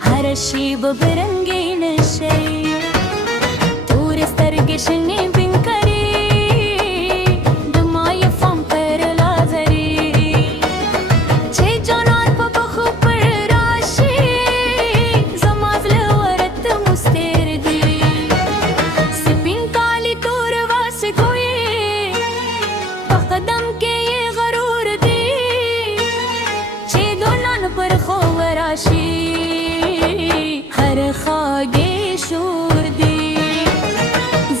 هر شي ببرنگين شي تور سترگشني بنكري دماي فم پر لازري چه جانان په بخو پر راشي زماز لورت مستر دي سپین کالی تور واس کوي په قدم کې غرور دي چه دولان پر خو راشي هر خاگه شور دی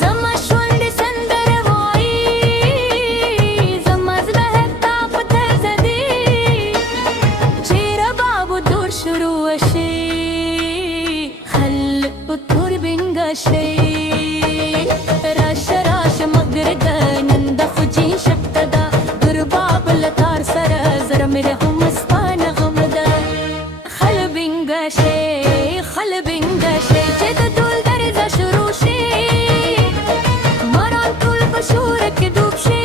زما شوند سندر وای زما زله تاپ تزدی چیر بابو دور شروع شي خل پتور بنگشي راش راش مگرد نند خوجي شکتدا گر باب لتار سر زر میره همستان غمدا خل بنگشي خل بنگشي چه د دول درزه شروع شي مران ټول په شور کې ډوب شي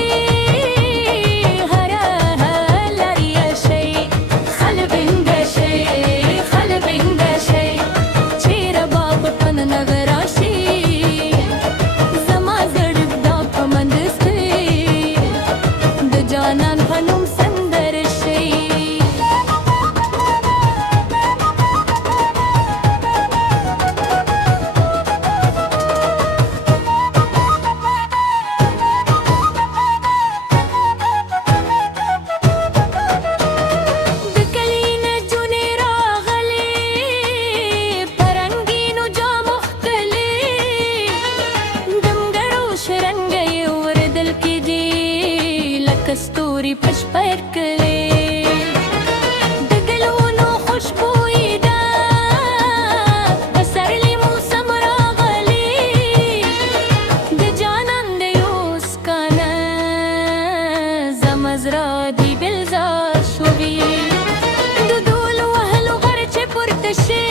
هر لري شي خل بنگشي چیرې باب پن نغر شي زما زړه د پمندستي د جانان هنوم سندر شي کستوري پش پر کلی د ګلونو خوشبوئی ده پسرلی موسم راغلی د جانان د یوس کنه زمزرا دی بلزار شوی د دول وهلو غر چې پورته شي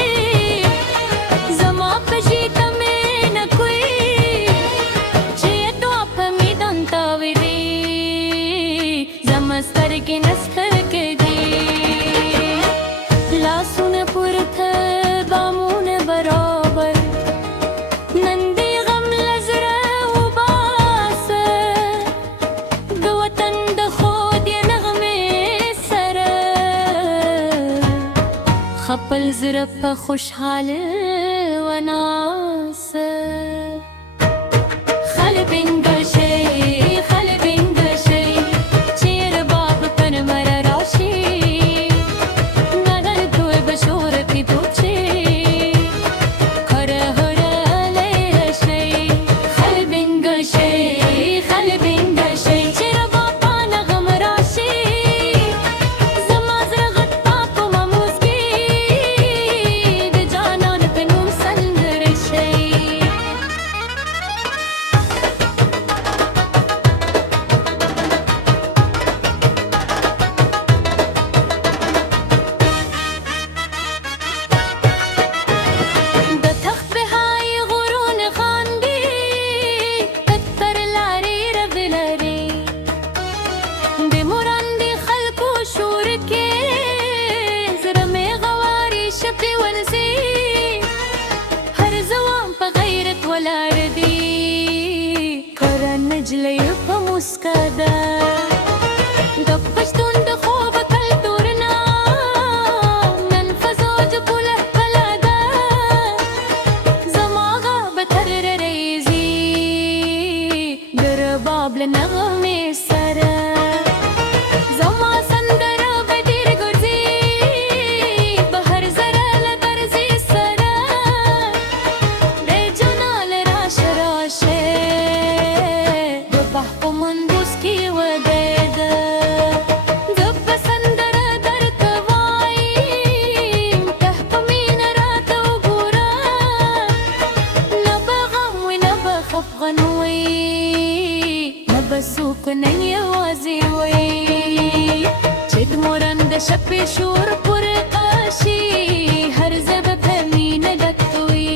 زما په شیته مې نه کوي چې دوه په میدان تاویږي مستر کې نستر کې دی لاسونه پورته بامونه برابر نندې غم لزره وباسه د وطن د خود یې نغمې سره خپل زړه په خوشحاله وناسه خل بنگشي نجلۍ په مسکا ده د پښتون د خوب کلتورنا نن فزوج بوله کلا ده زماغه بتر ریزي در باب لنغمې سره زما سندر بدیر ګرځي بهر زره لدرځي سره د جنال راش راشه بسوک نه یوازې وي چې د موران د شپې شور پر قاشي هر زب په مینه ډک وي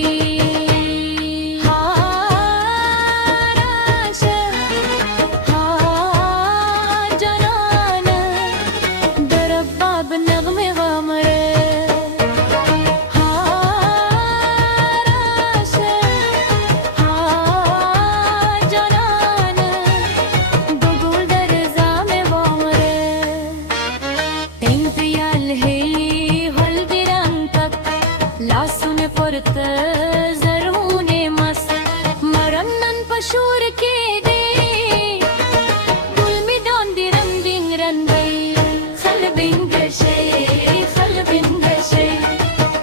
ها راشه ها جانانه د رباب نغمې غمره پورته زرغونې مست مرم نن په شور کې دی ګل میدان دی رنګین رنګی خلبینګ شي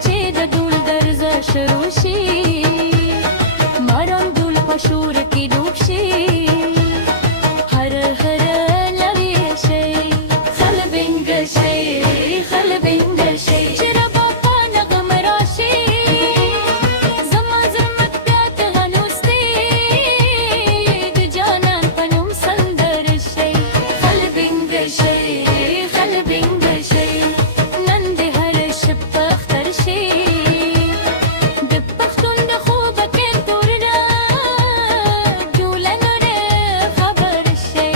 چې د ډول درزه شروع شي مرم ډول په شور کې ډوب شي هر لوي شي خلبینګ شي چې ربا په نغمه راشي زما زړه مت غنوستي د جانان په نوم سندر شي خلبینګ شي نن د هر شب په اختر شي د پښتون د خوبه کلتورونه ټوله نړۍ خبر شي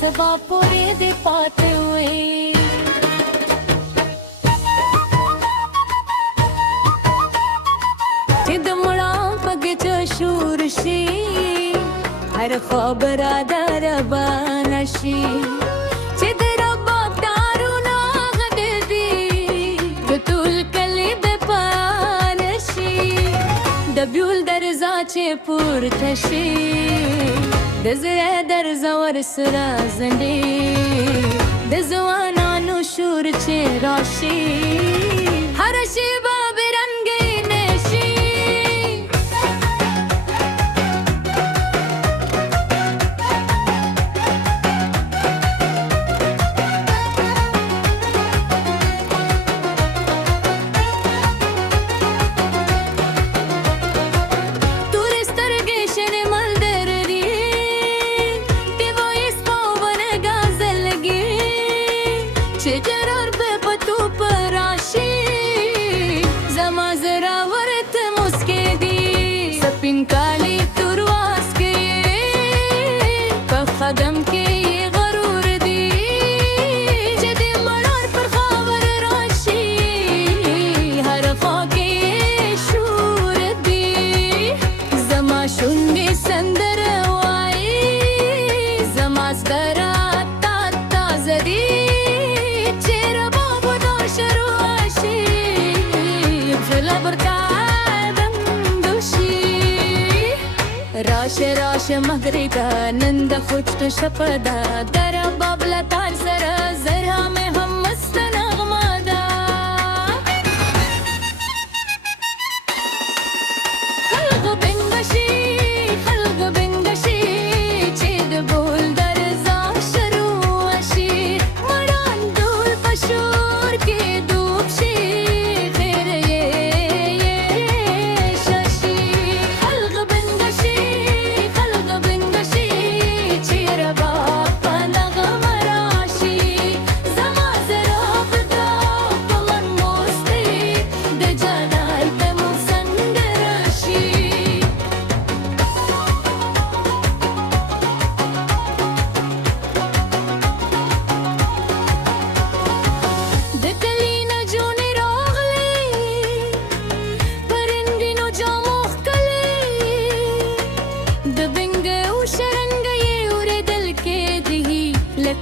سبا پورې دې پاتې وي چې د مړه پګچ شور شي هر خبره در بانشي چې د رب دارونه غد دي د ټول کلی د پانشي د بیول درزا چې پورته شي د زړه درزه ورسره زنډي د ځوانانو شور چې راشي هر شیبه به رنګین شي تورې سترګې شنې ملدر دي چې قرار به پتو پراشي زما زرا ورته مسکې دي سپین کالی تور واسکې په قدم کې غرور دي چې د مړار پر خاور راشي هر خوا کې شور دي زما شونډې سندره وایي زما سترګې تازه دي راشه مغربا نن د خوشت شپدا در بابلا تار سره زرها مې هم مست نغمه ده خلق بنګشي چې د بول درزا شروع شي مړان ډول په شور کې ډوب شي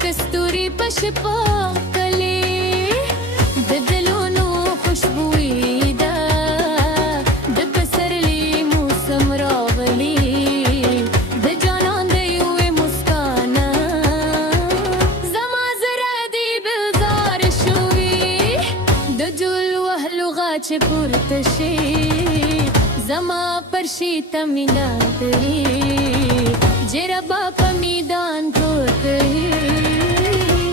کستوري پشپا کلی د دلونو خوشبوئی ده د پسرلی موسم راغلی د جانان د یوې مسکانه زما زړه دی بیزار شوي د جول وهلو غاچ پورته شي زما پر شي ته مینا کوي جربا په میدان پروت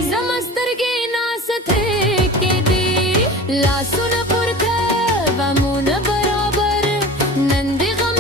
زما سترګې ناسته کې دي لاسونه پورته غمونه برابر نن دې غم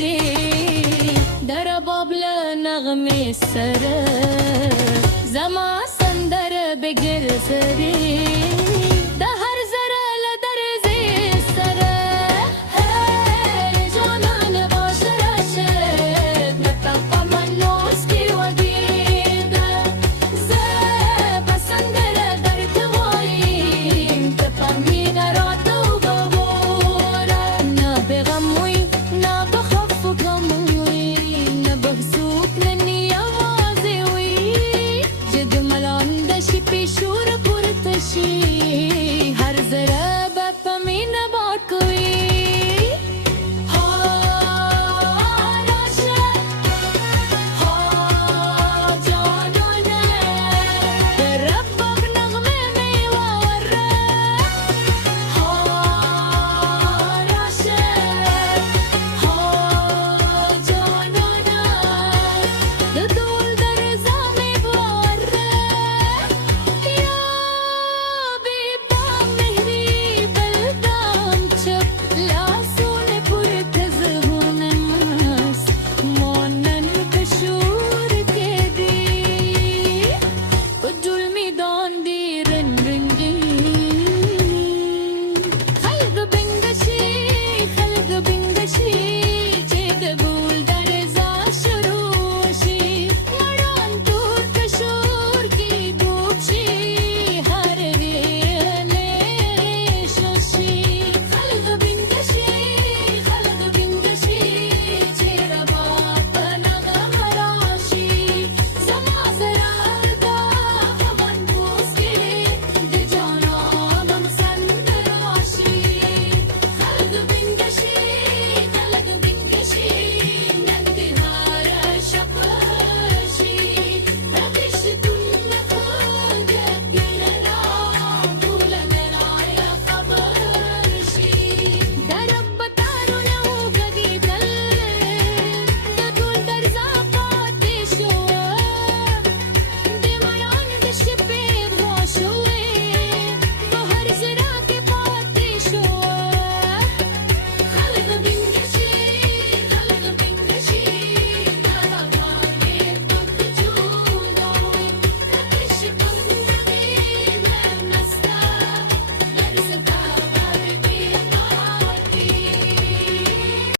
سي درباب له نغمې سره زما سندر بګرځوي د هر زره له درزې سره جانان باش راشه مته په منوس کې وږېږه زه به سندره درته وایم ته په مینه راته وګوره نه به غم وي نه به خفګان وي نه به څوک نن یوازې وي چې د ملانده شي پیشور پورته شي هر زره